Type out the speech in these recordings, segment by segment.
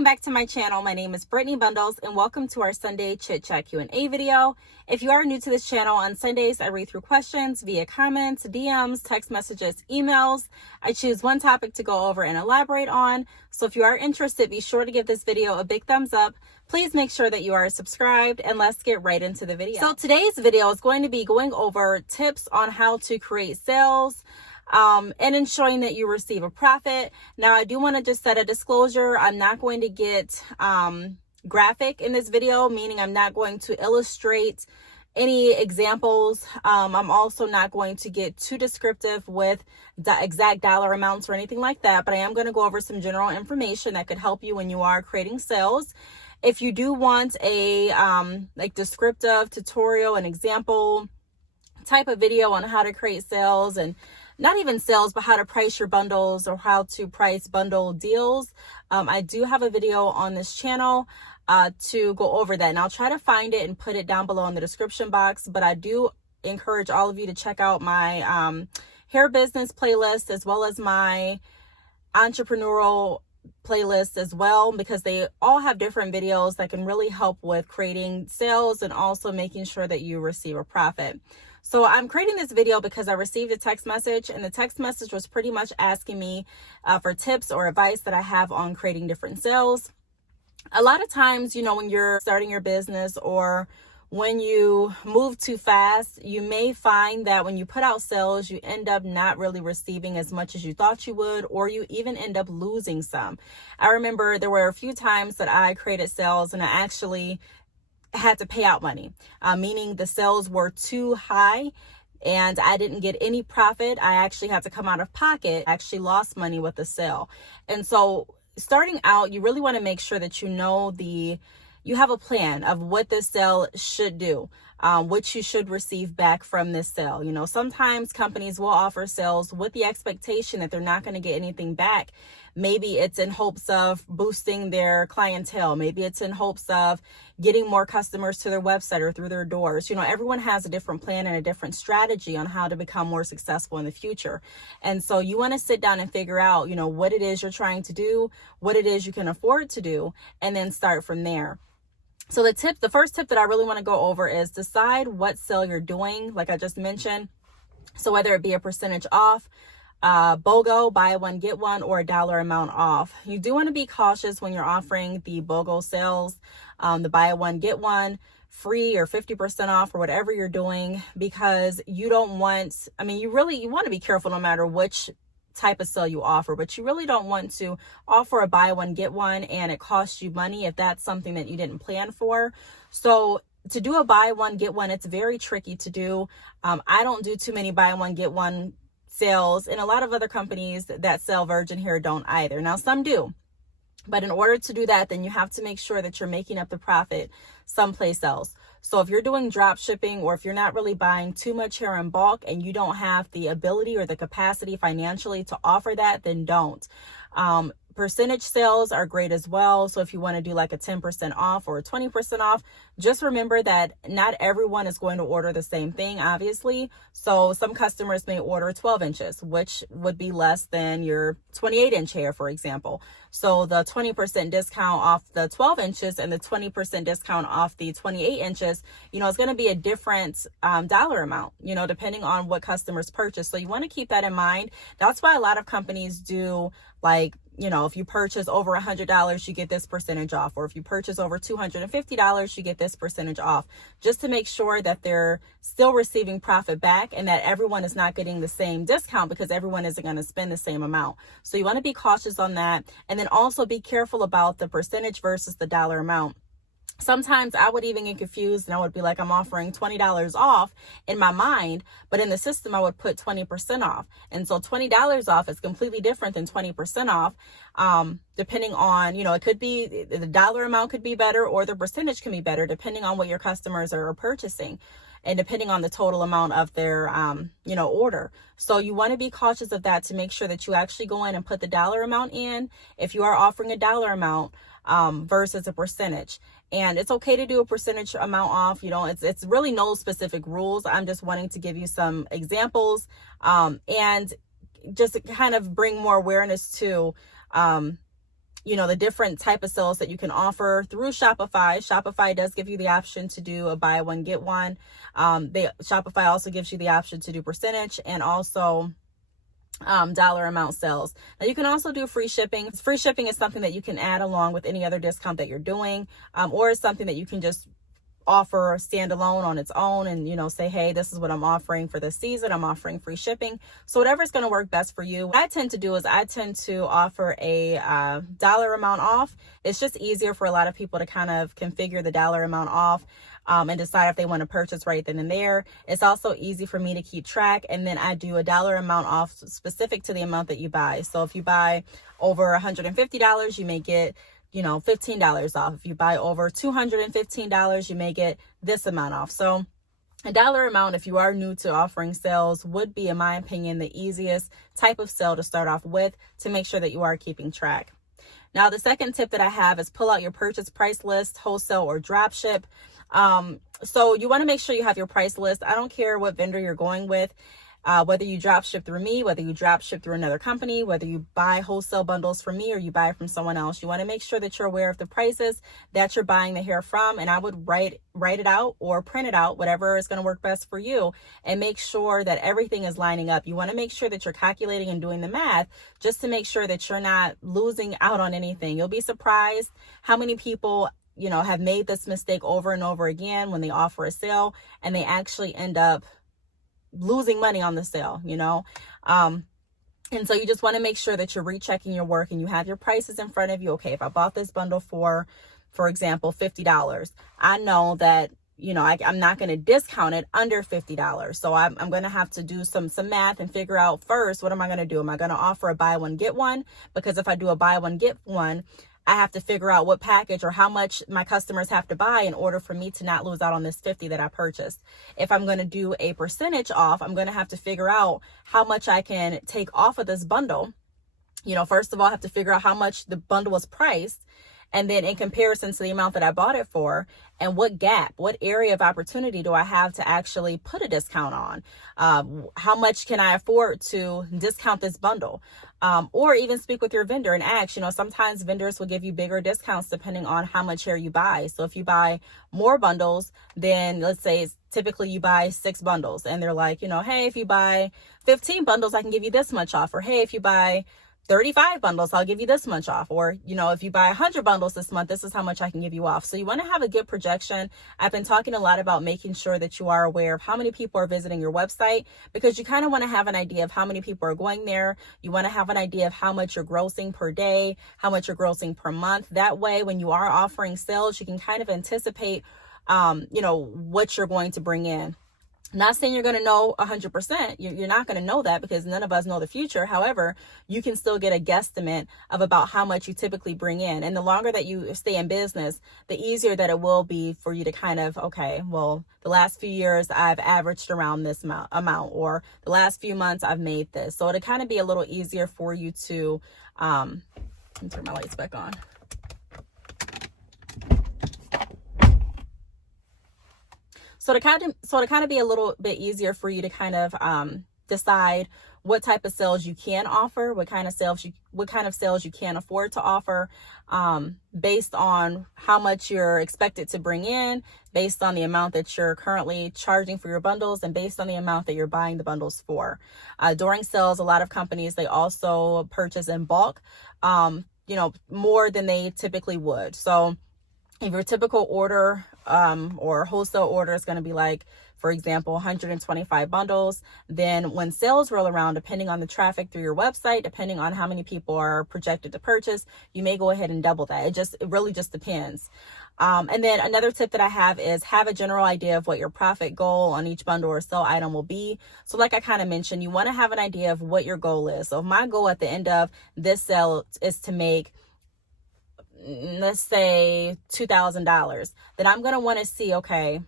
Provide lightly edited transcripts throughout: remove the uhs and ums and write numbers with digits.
Welcome back to my channel. My name is Brittany Bundles and welcome to our Sunday Chit Chat Q&A video. If you are new to this channel, on Sundays I read through questions via comments, DMs, text messages, emails. I choose one topic to go over and elaborate on. So if you are interested, be sure to give this video a big thumbs up. Please make sure that you are subscribed and let's get right into the video. So today's video is going to be going over tips on how to create sales and ensuring that you receive a profit. Now, I do want to just set a disclosure. I'm not going to get graphic in this video, meaning I'm not going to illustrate any examples. I'm also not going to get too descriptive with the exact dollar amounts or anything like that, but I am going to go over some general information that could help you when you are creating sales. If you do want a like descriptive tutorial and example type of video on how to create sales, and not even sales, but how to price your bundles or how to price bundle deals, I do have a video on this channel to go over that, and I'll try to find it and put it down below in the description box. But I do encourage all of you to check out my hair business playlist as well as my entrepreneurial playlist as well, because they all have different videos that can really help with creating sales and also making sure that you receive a profit. So I'm creating this video because I received a text message, and the text message was pretty much asking me for tips or advice that I have on creating different sales. A lot of times, you know, when you're starting your business or when you move too fast, you may find that when you put out sales, you end up not really receiving as much as you thought you would, or you even end up losing some. I remember there were a few times that I created sales and I actually had to pay out money, meaning the sales were too high and I didn't get any profit. I actually had to come out of pocket. I actually lost money with the sale. And so starting out, you really want to make sure that you have a plan of what this sale should do, what you should receive back from this sale. You know, sometimes companies will offer sales with the expectation that they're not going to get anything back. Maybe it's in hopes of boosting their clientele. Maybe it's in hopes of getting more customers to their website or through their doors. You know, everyone has a different plan and a different strategy on how to become more successful in the future. And so you want to sit down and figure out, you know, what it is you're trying to do, what it is you can afford to do, and then start from there. So the first tip that I really want to go over is decide what sale you're doing, like I just mentioned. So whether it be a percentage off, BOGO, buy one, get one, or a dollar amount off. You do want to be cautious when you're offering the BOGO sales, the buy one, get one, free or 50% off or whatever you're doing, because you don't want, you want to be careful no matter which type of sale you offer, but you really don't want to offer a buy one, get one, and it costs you money if that's something that you didn't plan for. So to do a buy one, get one, it's very tricky to do. I don't do too many buy one, get one sales, and a lot of other companies that sell virgin hair don't either. Now, some do, but in order to do that, then you have to make sure that you're making up the profit someplace else. So if you're doing drop shipping, or if you're not really buying too much hair in bulk and you don't have the ability or the capacity financially to offer that, then don't. Percentage sales are great as well. So if you want to do like a 10% off or a 20% off, just remember that not everyone is going to order the same thing, obviously. So some customers may order 12 inches, which would be less than your 28-inch hair, for example. So the 20% discount off the 12 inches and the 20% discount off the 28 inches, you know, it's going to be a different dollar amount, you know, depending on what customers purchase. So you want to keep that in mind. That's why a lot of companies do, like, you know, if you purchase over $100, you get this percentage off, or if you purchase over $250, you get this percentage off, just to make sure that they're still receiving profit back and that everyone is not getting the same discount, because everyone isn't going to spend the same amount. So you want to be cautious on that. And then also be careful about the percentage versus the dollar amount. Sometimes I would even get confused and I would be like, I'm offering $20 off in my mind, but in the system I would put 20% off. And so $20 off is completely different than 20% off, depending on, you know, it could be the dollar amount could be better, or the percentage can be better, depending on what your customers are purchasing and depending on the total amount of their, order. So you want to be cautious of that to make sure that you actually go in and put the dollar amount in if you are offering a dollar amount versus a percentage. And it's okay to do a percentage amount off. You know, it's really no specific rules. I'm just wanting to give you some examples and just kind of bring more awareness to the different type of sales that you can offer through Shopify. Shopify does give you the option to do a buy one, get one. Shopify also gives you the option to do percentage and also dollar amount sales. Now you can also do free shipping. Free shipping is something that you can add along with any other discount that you're doing, or it's something that you can just offer standalone on its own and say, hey, this is what I'm offering for this season. I'm offering free shipping. So whatever's going to work best for you. What I tend to do is I tend to offer a dollar amount off. It's just easier for a lot of people to kind of configure the dollar amount off and decide if they want to purchase right then and there. It's also easy for me to keep track, and then I do a dollar amount off specific to the amount that you buy. So if you buy over $150, you may get $15 off. If you buy over $215, you may get this amount off. So a dollar amount, if you are new to offering sales, would be, in my opinion, the easiest type of sale to start off with to make sure that you are keeping track. Now, the second tip that I have is pull out your purchase price list, wholesale or drop ship. So you want to make sure you have your price list. I don't care what vendor you're going with. Whether you drop ship through me, whether you drop ship through another company, whether you buy wholesale bundles from me or you buy from someone else, you want to make sure that you're aware of the prices that you're buying the hair from. And I would write it out or print it out, whatever is going to work best for you, and make sure that everything is lining up. You want to make sure that you're calculating and doing the math just to make sure that you're not losing out on anything. You'll be surprised how many people have made this mistake over and over again when they offer a sale and they actually end up losing money on the sale, and so you just want to make sure that you're rechecking your work and you have your prices in front of you. Okay, if I bought this bundle for example, $50, I know that I'm not going to discount it under $50. So I'm going to have to do some math and figure out first, what am I going to do? Am I going to offer a buy one, get one? Because if I do a buy one, get one, I have to figure out what package or how much my customers have to buy in order for me to not lose out on this $50 that I purchased. If I'm going to do a percentage off, I'm going to have to figure out how much I can take off of this bundle. First of all, I have to figure out how much the bundle was priced. And then in comparison to the amount that I bought it for, and what area of opportunity do I have to actually put a discount on? How much can I afford to discount this bundle? Or even speak with your vendor and ask, sometimes vendors will give you bigger discounts depending on how much hair you buy. So if you buy more bundles, then let's say typically you buy 6 bundles and they're like, hey, if you buy 15 bundles, I can give you this much off. Or hey, if you buy 35 bundles, I'll give you this much off. Or, if you buy 100 bundles this month, this is how much I can give you off. So you want to have a good projection. I've been talking a lot about making sure that you are aware of how many people are visiting your website, because you kind of want to have an idea of how many people are going there. You want to have an idea of how much you're grossing per day, how much you're grossing per month. That way, when you are offering sales, you can kind of anticipate, what you're going to bring in. Not saying you're going to know 100%. You're not going to know that because none of us know the future. However, you can still get a guesstimate of about how much you typically bring in. And the longer that you stay in business, the easier that it will be for you to kind of, okay, well, the last few years I've averaged around this amount, or the last few months I've made this. So it'll kind of be a little easier for you to, let me turn my lights back on. So to kind of be a little bit easier for you to kind of decide what type of sales you can offer, what kind of sales you can afford to offer, based on how much you're expected to bring in, based on the amount that you're currently charging for your bundles, and based on the amount that you're buying the bundles for. During sales, a lot of companies, they also purchase in bulk, more than they typically would. So if your typical order or wholesale order is going to be like, for example, 125 bundles, then when sales roll around, depending on the traffic through your website, depending on how many people are projected to purchase, you may go ahead and double that. It really just depends. And then another tip that I have is have a general idea of what your profit goal on each bundle or sale item will be. So like I kind of mentioned, you want to have an idea of what your goal is. So if my goal at the end of this sale is to make, let's say $2,000, then I'm going to want to see, okay,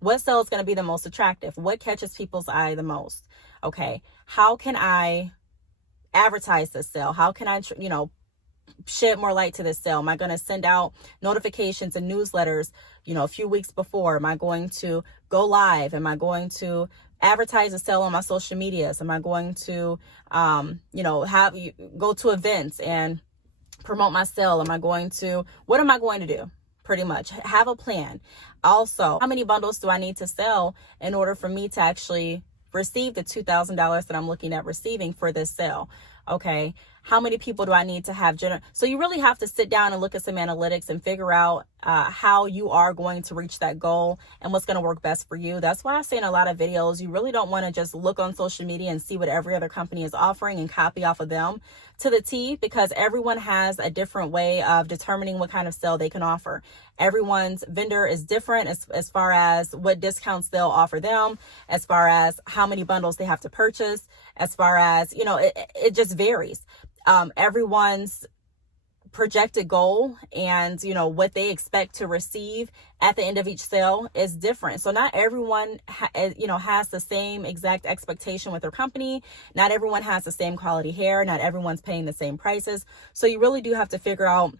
what sale is going to be the most attractive? What catches people's eye the most? Okay, how can I advertise this sale? How can I, shed more light to this sale? Am I going to send out notifications and newsletters, a few weeks before? Am I going to go live? Am I going to advertise a sale on my social medias? Am I going to, have you go to events and promote my sale? What am I going to do? Pretty much have a plan. Also, how many bundles do I need to sell in order for me to actually receive the $2,000 that I'm looking at receiving for this sale? Okay. How many people do I need to have? So you really have to sit down and look at some analytics and figure out how you are going to reach that goal and what's going to work best for you. That's why I say in a lot of videos, you really don't want to just look on social media and see what every other company is offering and copy off of them to the T, because everyone has a different way of determining what kind of sale they can offer. Everyone's vendor is different as far as what discounts they'll offer them, as far as how many bundles they have to purchase, as far as, it just varies. Everyone's projected goal and what they expect to receive at the end of each sale is different. So not everyone has the same exact expectation with their company. Not everyone has the same quality hair. Not everyone's paying the same prices. So you really do have to figure out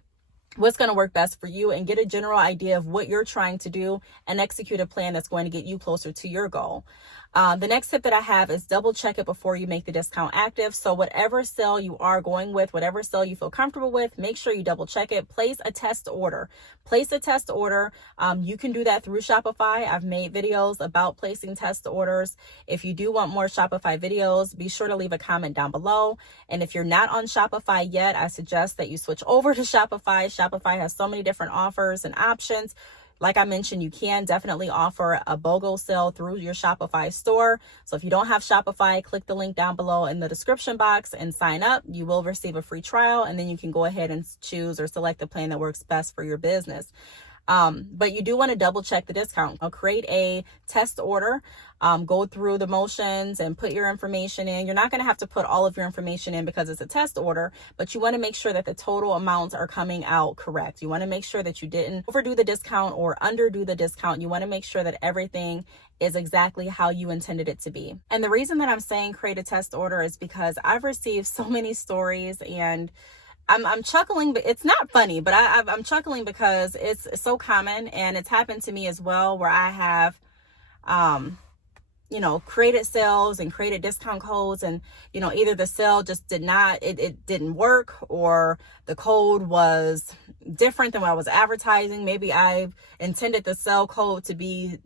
what's going to work best for you and get a general idea of what you're trying to do and execute a plan that's going to get you closer to your goal. The next tip that I have is double check it before you make the discount active. So whatever sale you are going with, whatever sale you feel comfortable with, make sure you double check it. Place a test order. You can do that through Shopify. I've made videos about placing test orders. If you do want more Shopify videos, be sure to leave a comment down below. And if you're not on Shopify yet, I suggest that you switch over to Shopify. Shopify has so many different offers and options. Like I mentioned, you can definitely offer a BOGO sale through your Shopify store. So if you don't have Shopify, click the link down below in the description box and sign up. You will receive a free trial, and then you can go ahead and choose or select the plan that works best for your business. But you do want to double check the discount. I'll create a test order, go through the motions and put your information in. You're not going to have to put all of your information in because it's a test order, but you want to make sure that the total amounts are coming out correct. You want to make sure that you didn't overdo the discount or underdo the discount. You want to make sure that everything is exactly how you intended it to be. And the reason that I'm saying create a test order is because I've received so many stories, and I'm chuckling, but it's not funny, but I'm chuckling because it's so common, and it's happened to me as well, where I have, created sales and created discount codes, and, either the sale just it didn't work, or the code was different than what I was advertising. Maybe I intended the sale code to be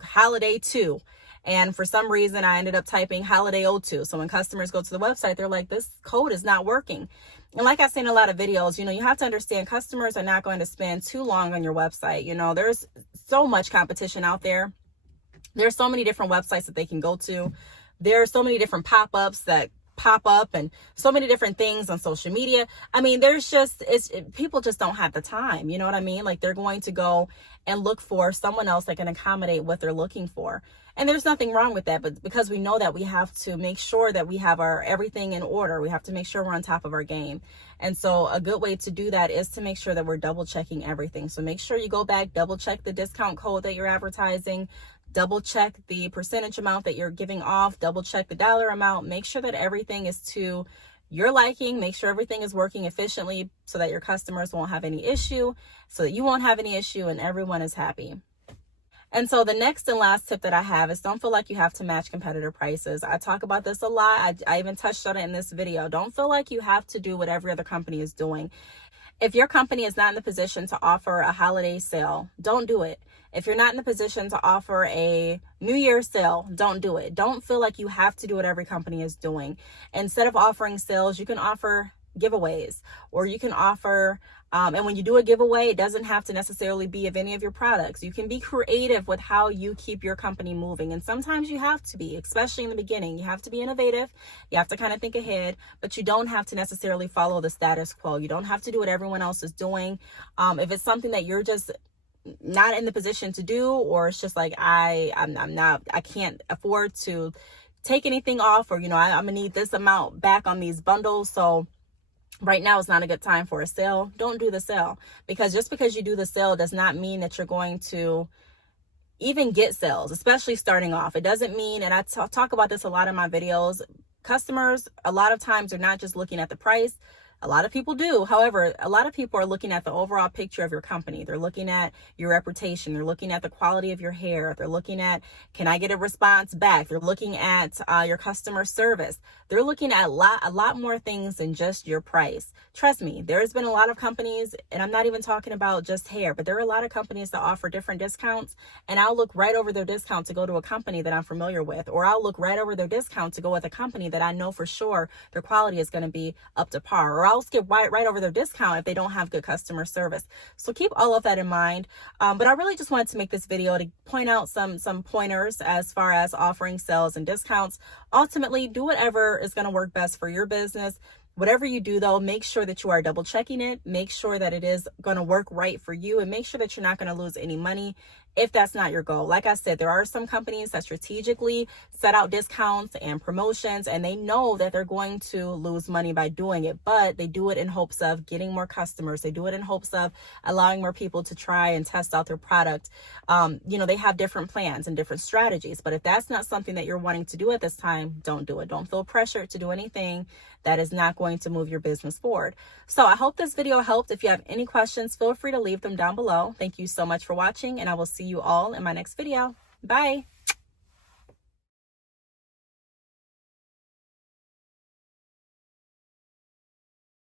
holiday 2. And for some reason, I ended up typing holiday 02. So when customers go to the website, they're like, this code is not working. And like I say in a lot of videos, you have to understand customers are not going to spend too long on your website. There's so much competition out there. There's so many different websites that they can go to. There are so many different pop-ups that pop up, and so many different things on social media. I mean, people just don't have the time. You know what I mean? Like, they're going to go and look for someone else that can accommodate what they're looking for. And there's nothing wrong with that, but because we know that we have to make sure that we have our everything in order, we have to make sure we're on top of our game. And so a good way to do that is to make sure that we're double checking everything. So make sure you go back, double check the discount code that you're advertising, double check the percentage amount that you're giving off, double check the dollar amount, make sure that everything is to your liking, make sure everything is working efficiently so that your customers won't have any issue, so that you won't have any issue, and everyone is happy. And so the next and last tip that I have is don't feel like you have to match competitor prices. I talk about this a lot. I even touched on it in this video. Don't feel like you have to do what every other company is doing. If your company is not in the position to offer a holiday sale, don't do it. If you're not in the position to offer a New Year's sale, don't do it. Don't feel like you have to do what every company is doing. Instead of offering sales, you can offer giveaways, or you can offer, and when you do a giveaway, it doesn't have to necessarily be of any of your products. You can be creative with how you keep your company moving. And sometimes you have to be, especially in the beginning, you have to be innovative. You have to kind of think ahead, but you don't have to necessarily follow the status quo. You don't have to do what everyone else is doing. If it's something that you're just not in the position to do, or it's just like, I can't afford to take anything off, or, I'm gonna need this amount back on these bundles, so right now is not a good time for a sale. Don't do the sale, because just because you do the sale does not mean that you're going to even get sales, especially starting off. It doesn't mean, and I talk about this a lot in my videos, customers a lot of times are not just looking at the price. A lot of people do. However, a lot of people are looking at the overall picture of your company. They're looking at your reputation. They're looking at the quality of your hair. They're looking at, can I get a response back? They're looking at your customer service. They're looking at a lot more things than just your price. Trust me, there's been a lot of companies, and I'm not even talking about just hair, but there are a lot of companies that offer different discounts, and I'll look right over their discount to go to a company that I'm familiar with, or I'll look right over their discount to go with a company that I know for sure their quality is going to be up to par, or I'll skip right over their discount if they don't have good customer service. So keep all of that in mind. But I really just wanted to make this video to point out some pointers as far as offering sales and discounts. Ultimately, do whatever is going to work best for your business. Whatever you do, though, make sure that you are double checking it. Make sure that it is going to work right for you, and make sure that you're not going to lose any money if that's not your goal. Like I said, there are some companies that strategically set out discounts and promotions, and they know that they're going to lose money by doing it, but they do it in hopes of getting more customers. They do it in hopes of allowing more people to try and test out their product. They have different plans and different strategies, but if that's not something that you're wanting to do at this time, don't do it. Don't feel pressured to do anything that is not going to move your business forward. So I hope this video helped. If you have any questions, feel free to leave them down below. Thank you so much for watching, and I will see you all in my next video. Bye.